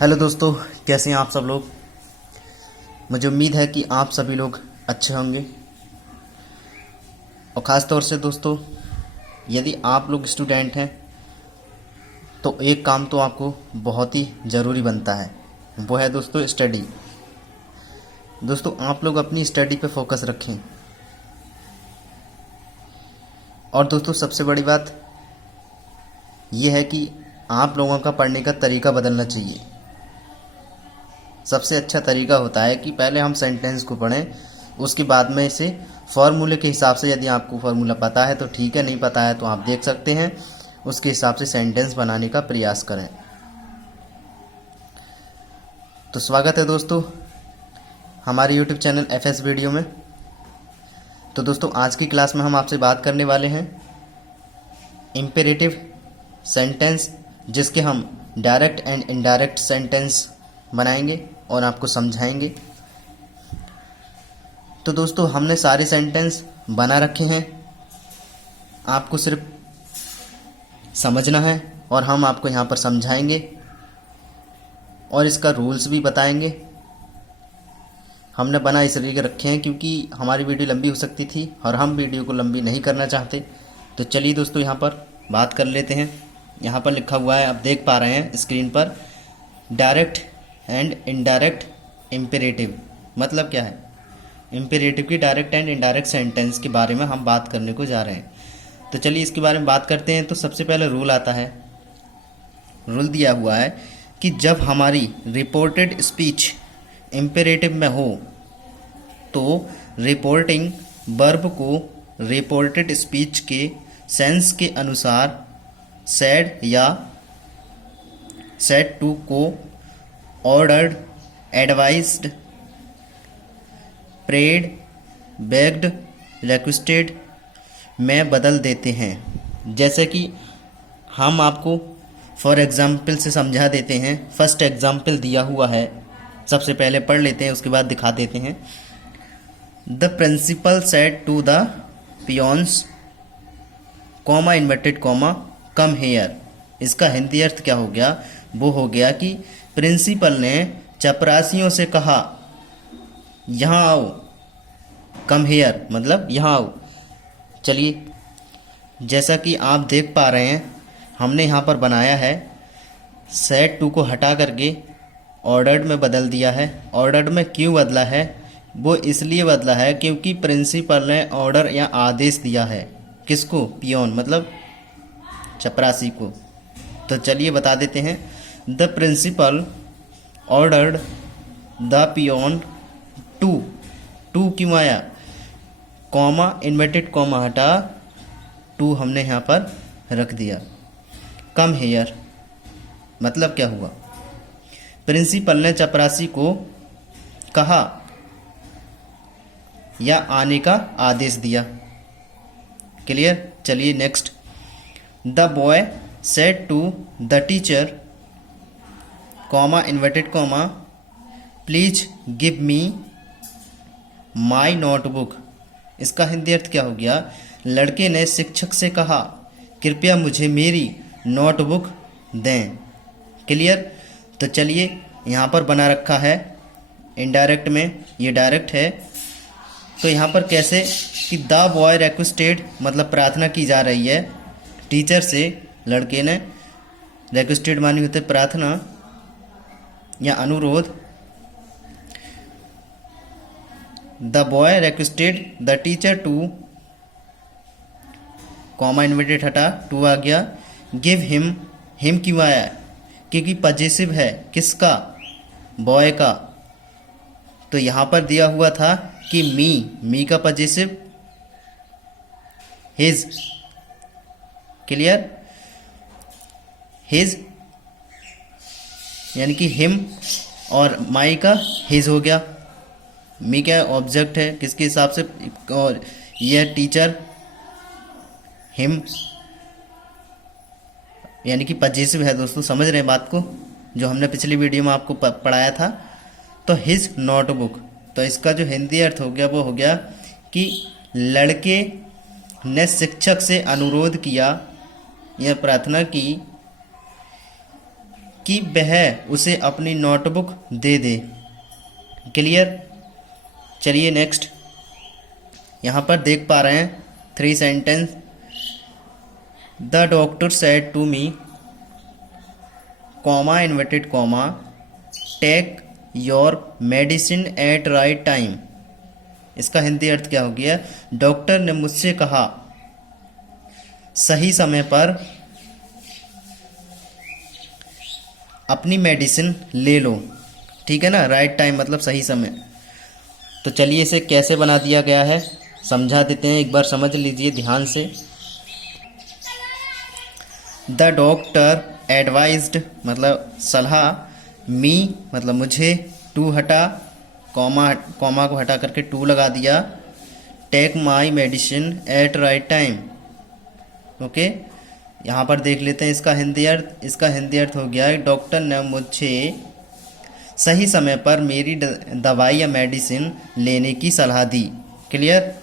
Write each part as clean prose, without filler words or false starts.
Hello दोस्तों, कैसे हैं आप सब लोग। मुझे उम्मीद है कि आप सभी लोग अच्छे होंगे। और ख़ास तौर से दोस्तों, यदि आप लोग स्टूडेंट हैं तो एक काम तो आपको बहुत ही ज़रूरी बनता है, वो है दोस्तों स्टडी। दोस्तों, आप लोग अपनी स्टडी पे फोकस रखें। और दोस्तों, सबसे बड़ी बात ये है कि आप लोगों का पढ़ने का तरीका बदलना चाहिए। सबसे अच्छा तरीका होता है कि पहले हम सेंटेंस को पढ़ें, उसके बाद में इसे फॉर्मूले के हिसाब से, यदि आपको फॉर्मूला पता है तो ठीक है, नहीं पता है तो आप देख सकते हैं, उसके हिसाब से सेंटेंस बनाने का प्रयास करें। तो स्वागत है दोस्तों हमारे यूट्यूब चैनल FS वीडियो में। तो दोस्तों, आज की क्लास में हम आपसे बात करने वाले हैं इम्पेरेटिव सेंटेंस, जिसके हम डायरेक्ट एंड इनडायरेक्ट सेंटेंस बनाएंगे और आपको समझाएंगे। तो दोस्तों, हमने सारे सेंटेंस बना रखे हैं, आपको सिर्फ समझना है और हम आपको यहाँ पर समझाएंगे और इसका रूल्स भी बताएंगे। हमने बना इसलिए रखे हैं क्योंकि हमारी वीडियो लंबी हो सकती थी और हम वीडियो को लंबी नहीं करना चाहते। तो चलिए दोस्तों, यहाँ पर बात कर लेते हैं। यहाँ पर लिखा हुआ है, आप देख पा रहे हैं स्क्रीन पर, डायरेक्ट एंड इनडायरेक्ट इम्पेरेटिव। मतलब क्या है? इम्पेरेटिव की डायरेक्ट एंड इनडायरेक्ट सेंटेंस के बारे में हम बात करने को जा रहे हैं। तो चलिए इसके बारे में बात करते हैं। तो सबसे पहले रूल आता है, रूल दिया हुआ है कि जब हमारी रिपोर्टेड स्पीच इम्पेरेटिव में हो तो रिपोर्टिंग वर्ब को रिपोर्टेड स्पीच के सेंस के अनुसार सेड या सेड टू को ordered, advised, prayed, begged, requested में बदल देते हैं। जैसे कि हम आपको फॉर एग्जाम्पल से समझा देते हैं। फर्स्ट एग्जाम्पल दिया हुआ है, सबसे पहले पढ़ लेते हैं, उसके बाद दिखा देते हैं। The principal said to the peons, comma inverted comma, come here. इसका हिंदी अर्थ क्या हो गया? वो हो गया कि प्रिंसिपल ने चपरासियों से कहा यहाँ आओ, कम हेयर मतलब यहाँ आओ। चलिए, जैसा कि आप देख पा रहे हैं, हमने यहाँ पर बनाया है, सेड टू को हटा करके ऑर्डर्ड में बदल दिया है। ऑर्डर्ड में क्यों बदला है? वो इसलिए बदला है क्योंकि प्रिंसिपल ने ऑर्डर या आदेश दिया है। किसको? पियोन मतलब चपरासी को। तो चलिए बता देते हैं। The principal ordered the peon to, to क्यों आया? कॉमा इन्वर्टेड कॉमा हटा, टू हमने यहाँ पर रख दिया। कम हेयर मतलब क्या हुआ? प्रिंसिपल ने चपरासी को कहा या आने का आदेश दिया। क्लियर? चलिए next. The boy said to the teacher, comma inverted comma, please give me my notebook. इसका हिंदी अर्थ क्या हो गया? लड़के ने शिक्षक से कहा, कृपया मुझे मेरी नोटबुक दें। क्लियर? तो चलिए, यहाँ पर बना रखा है इनडायरेक्ट में, ये डायरेक्ट है। तो यहाँ पर कैसे कि द बॉय रिक्वेस्टेड मतलब प्रार्थना की जा रही है टीचर से। लड़के ने, रिक्वेस्टेड मानी होते प्रार्थना या अनुरोध। The boy requested the teacher to, comma inverted हटा, टू आ गया। गिव हिम, हिम क्यों आया? क्योंकि पजेसिव है। किसका? बॉय का। तो यहाँ पर दिया हुआ था कि मी का पजेसिव हिज। क्लियर? हिज यानी कि हिम और माई का हिज हो गया। मी क्या ऑब्जेक्ट है, किसके हिसाब से? और यह टीचर, हिम यानी कि पजेसिव है। दोस्तों समझ रहे हैं बात को, जो हमने पिछली वीडियो में आपको पढ़ाया था। तो हिज नोटबुक, तो इसका जो हिंदी अर्थ हो गया वो हो गया कि लड़के ने शिक्षक से अनुरोध किया या प्रार्थना की कि वह उसे अपनी नोटबुक दे दे। क्लियर। चलिए नेक्स्ट, यहाँ पर देख पा रहे हैं 3 sentence. The doctor said to me, comma inverted comma, take your medicine at right time. इसका हिंदी अर्थ क्या हो गया? डॉक्टर ने मुझसे कहा सही समय पर अपनी मेडिसिन ले लो। ठीक है ना, राइट टाइम मतलब सही समय। तो चलिए इसे कैसे बना दिया गया है समझा देते हैं, एक बार समझ लीजिए ध्यान से। द डॉक्टर एडवाइज्ड मतलब सलाह, मी मतलब मुझे, टू हटा, कॉमा को हटा करके टू लगा दिया, take my medicine at right time. Okay, यहाँ पर देख लेते हैं इसका हिंदी अर्थ। इसका हिंदी अर्थ हो गया डॉक्टर ने मुझे सही समय पर मेरी दवाई या मेडिसिन लेने की सलाह दी। क्लियर।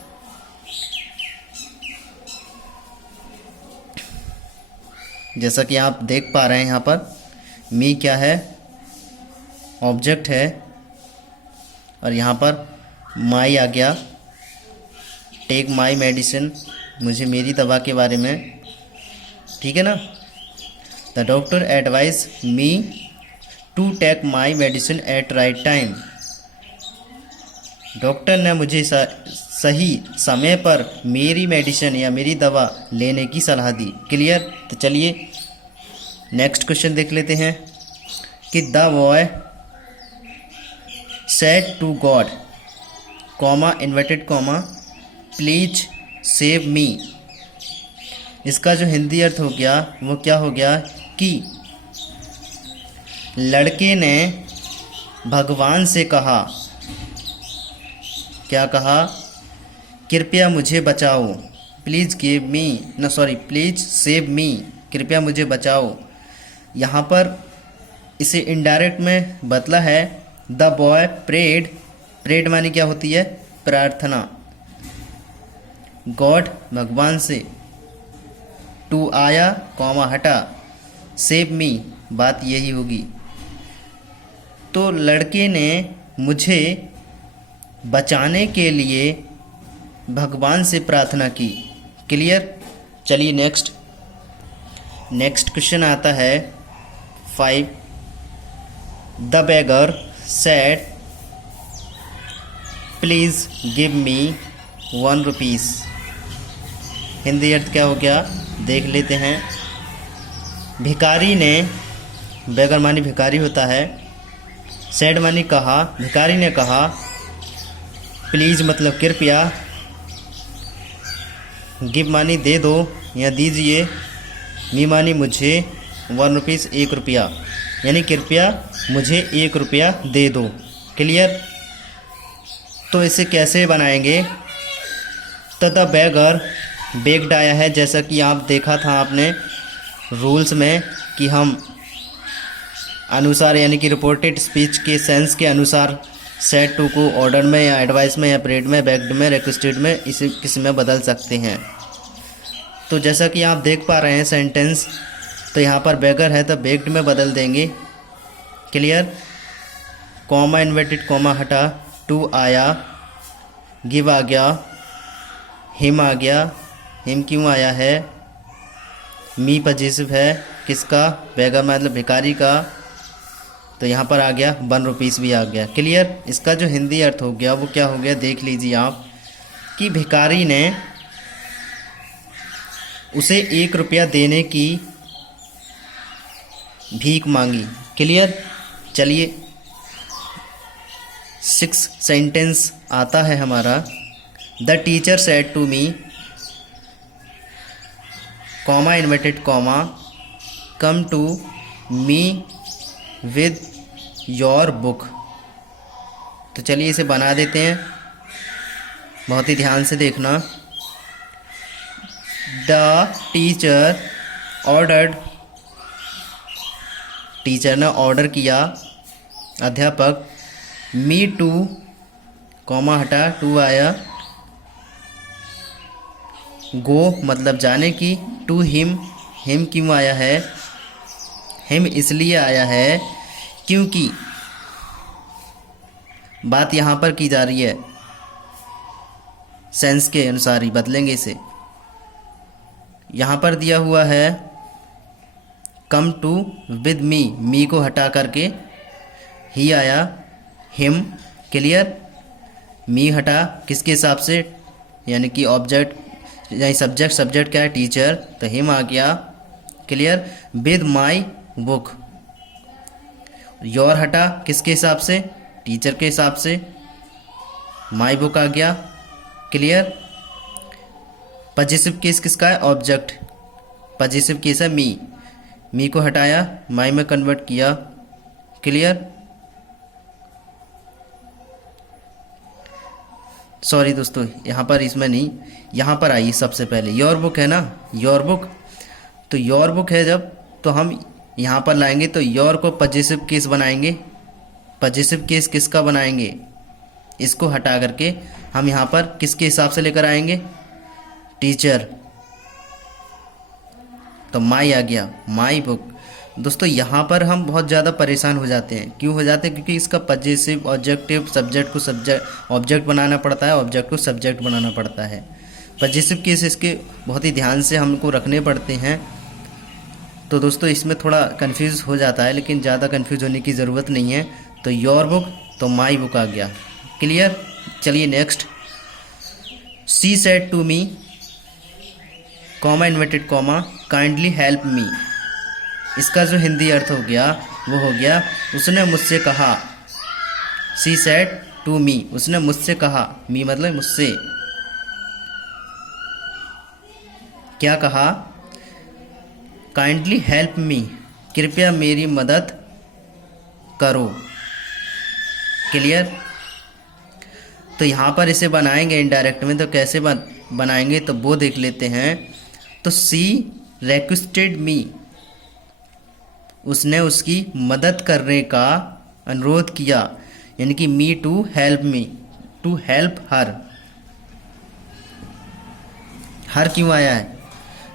जैसा कि आप देख पा रहे हैं यहाँ पर मी क्या है? ऑब्जेक्ट है, और यहाँ पर माई आ गया, टेक माई मेडिसिन मुझे मेरी दवा के बारे में। ठीक है ना। The doctor advise me to take my medicine at right time. Doctor ने मुझे सही समय पर मेरी मेडिसिन या मेरी दवा लेने की सलाह दी। क्लियर। तो चलिए नेक्स्ट क्वेश्चन देख लेते हैं कि the boy said to God, comma inverted comma, please save me. इसका जो हिंदी अर्थ हो गया वो क्या हो गया कि लड़के ने भगवान से कहा, क्या कहा? कृपया मुझे बचाओ, प्लीज़ गिव मी, न सॉरी प्लीज़ सेव मी, कृपया मुझे बचाओ। यहाँ पर इसे इनडायरेक्ट में बदला है द बॉय प्रेड। प्रेड मानी क्या होती है? प्रार्थना। गॉड भगवान से, टू आया, कॉमा हटा, सेव मी बात यही होगी। तो लड़के ने मुझे बचाने के लिए भगवान से प्रार्थना की। क्लियर। चलिए नेक्स्ट क्वेश्चन आता है 5। The beggar said please give me 1 rupees. Hindi अर्थ क्या हो गया देख लेते हैं। भिखारी ने, बेगर मानी भिखारी होता है, सेड मानी कहा, भिखारी ने कहा, प्लीज़ मतलब कृपया, गिव मानी दे दो या दीजिए, मी मानी मुझे, 1 रुपीस 1 रुपया, यानी कृपया मुझे 1 रुपया दे दो। क्लियर। तो इसे कैसे बनाएंगे? तो द बेगर बेग्ड आया है, जैसा कि आप देखा था आपने रूल्स में कि हम अनुसार यानी कि रिपोर्टेड स्पीच के सेंस के अनुसार सेड टू को ऑर्डर में या एडवाइस में या प्रेड में, बेग्ड में, रिक्वेस्टेड में, इसे किसी में बदल सकते हैं। तो जैसा कि आप देख पा रहे हैं सेंटेंस, तो यहाँ पर बेगर है तो बेग्ड में बदल देंगे। क्लियर। कॉमा इन्वर्टेड कॉमा हटा, टू आया, गिव आ गया, हिम आ गया, हिम क्यों आया है? मी पजेसिव है किसका? बेगर मतलब भिखारी का। तो यहाँ पर आ गया 1 रुपीस भी आ गया। क्लियर। इसका जो हिंदी अर्थ हो गया वो क्या हो गया देख लीजिए आप कि भिखारी ने उसे 1 रुपया देने की भीख मांगी। क्लियर। चलिए 6 सेंटेंस आता है हमारा। The teacher said to me, comma inverted comma, come to me with your book. तो चलिए इसे बना देते हैं, बहुत ही ध्यान से देखना। द टीचर ऑर्डर्ड, टीचर ने ऑर्डर किया, अध्यापक, मी टू, कॉमा हटा, टू आया, गो मतलब जाने की, टू हिम, हिम क्यों आया है? हिम इसलिए आया है क्योंकि बात यहाँ पर की जा रही है, सेंस के अनुसार ही बदलेंगे इसे। यहाँ पर दिया हुआ है कम टू विद मी को हटा करके ही आया हिम। क्लियर? मी हटा किसके हिसाब से, यानी कि ऑब्जेक्ट यानी सब्जेक्ट क्या है, टीचर, तो हिम आ गया। Clear? With my book, your हटा किसके हिसाब से, टीचर के हिसाब से, माई बुक आ गया। क्लियर? पजेसिव केस किसका है, ऑब्जेक्ट, पजेसिव केस है मी को हटाया, माई में कन्वर्ट किया। क्लियर? सॉरी दोस्तों, यहाँ पर इसमें नहीं, यहाँ पर आई सबसे पहले योर बुक है ना, योर बुक, तो योर बुक है जब, तो हम यहाँ पर लाएंगे तो योर को पजेसिव केस बनाएंगे। पजेसिव केस किसका बनाएंगे, इसको हटा करके हम यहाँ पर किसके हिसाब से लेकर आएंगे, टीचर, तो माई आ गया, माई बुक। दोस्तों यहाँ पर हम बहुत ज़्यादा परेशान हो जाते हैं। क्यों हो जाते हैं? क्योंकि इसका पजेसिव ऑब्जेक्टिव सब्जेक्ट को ऑब्जेक्ट बनाना पड़ता है, ऑब्जेक्ट को सब्जेक्ट बनाना पड़ता है। पजेसिव केस इसके बहुत ही ध्यान से हमको रखने पड़ते हैं। तो दोस्तों इसमें थोड़ा कंफ्यूज हो जाता है, लेकिन ज़्यादा कंफ्यूज होने की ज़रूरत नहीं है। तो योर बुक, तो माई बुक आ गया। क्लियर? चलिए next, she said to me, comma inverted comma, kindly help me. इसका जो हिंदी अर्थ हो गया वो हो गया उसने मुझसे कहा। शी सेड टू मी, उसने मुझसे कहा, मी मतलब मुझसे, क्या कहा, काइंडली हेल्प मी, कृपया मेरी मदद करो। क्लियर? तो यहाँ पर इसे बनाएंगे इनडायरेक्ट में, तो कैसे बनाएंगे तो वो देख लेते हैं। तो सी रिक्वेस्टेड मी, उसने उसकी मदद करने का अनुरोध किया, यानी कि मी टू हेल्प हर। हर क्यों आया है?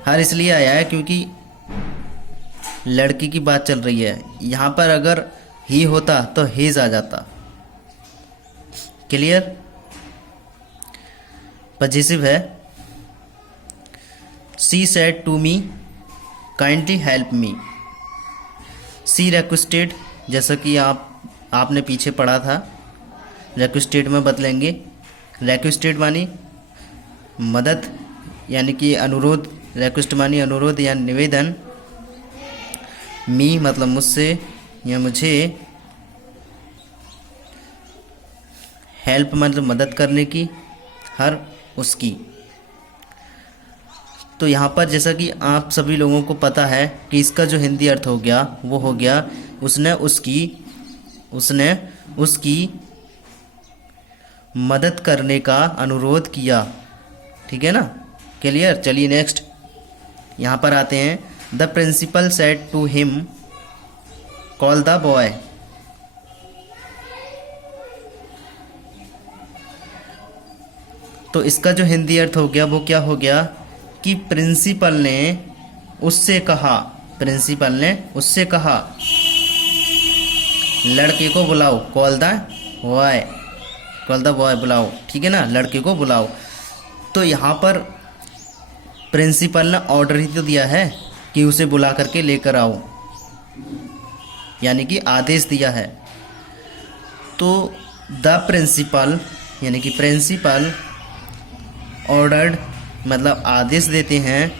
हर इसलिए आया है क्योंकि लड़की की बात चल रही है। यहाँ पर अगर ही होता तो हिज आ जाता। क्लियर? पजेसिव है। She said to me kindly help me. She requested, जैसा कि आपने पीछे पढ़ा था, रिक्वेस्टेड में बदलेंगे। रिक्वेस्टेड मानी मदद, यानी कि अनुरोध, रिक्वेस्ट मानी अनुरोध या निवेदन, मी मतलब मुझसे या मुझे, हेल्प मतलब मदद करने की, हर उसकी। तो यहाँ पर जैसा कि आप सभी लोगों को पता है कि इसका जो हिंदी अर्थ हो गया वो हो गया उसने उसकी मदद करने का अनुरोध किया। ठीक है ना? क्लियर? चलिए नेक्स्ट यहाँ पर आते हैं। The principal said to him call the boy. तो इसका जो हिंदी अर्थ हो गया वो क्या हो गया कि प्रिंसिपल ने उससे कहा, प्रिंसिपल ने उससे कहा लड़के को बुलाओ, कॉल द बॉय बुलाओ। ठीक है ना? लड़के को बुलाओ। तो यहाँ पर प्रिंसिपल ने ऑर्डर ही तो दिया है कि उसे बुला करके लेकर आओ, यानी कि आदेश दिया है। तो द प्रिंसिपल यानी कि प्रिंसिपल ऑर्डर्ड मतलब आदेश देते हैं,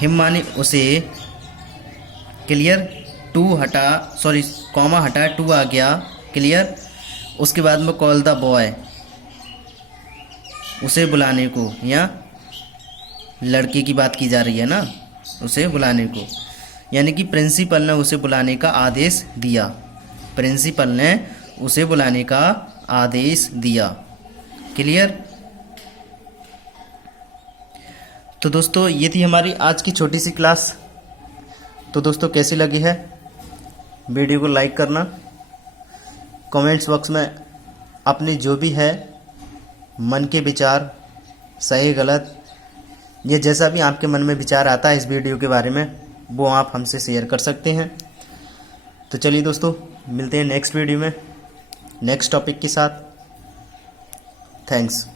हिम माने उसे। क्लियर? टू हटा, सॉरी कॉमा हटा, टू आ गया। क्लियर? उसके बाद में कॉल द बॉय, उसे बुलाने को, या लड़के की बात की जा रही है ना, उसे बुलाने को, यानी कि प्रिंसिपल ने उसे बुलाने का आदेश दिया। प्रिंसिपल ने उसे बुलाने का आदेश दिया। क्लियर? तो दोस्तों ये थी हमारी आज की छोटी सी क्लास। तो दोस्तों कैसी लगी है? वीडियो को लाइक करना, कमेंट्स बॉक्स में अपने जो भी है मन के विचार, सही गलत, ये जैसा भी आपके मन में विचार आता है इस वीडियो के बारे में, वो आप हमसे शेयर कर सकते हैं। तो चलिए दोस्तों, मिलते हैं नेक्स्ट वीडियो में नेक्स्ट टॉपिक के साथ। थैंक्स।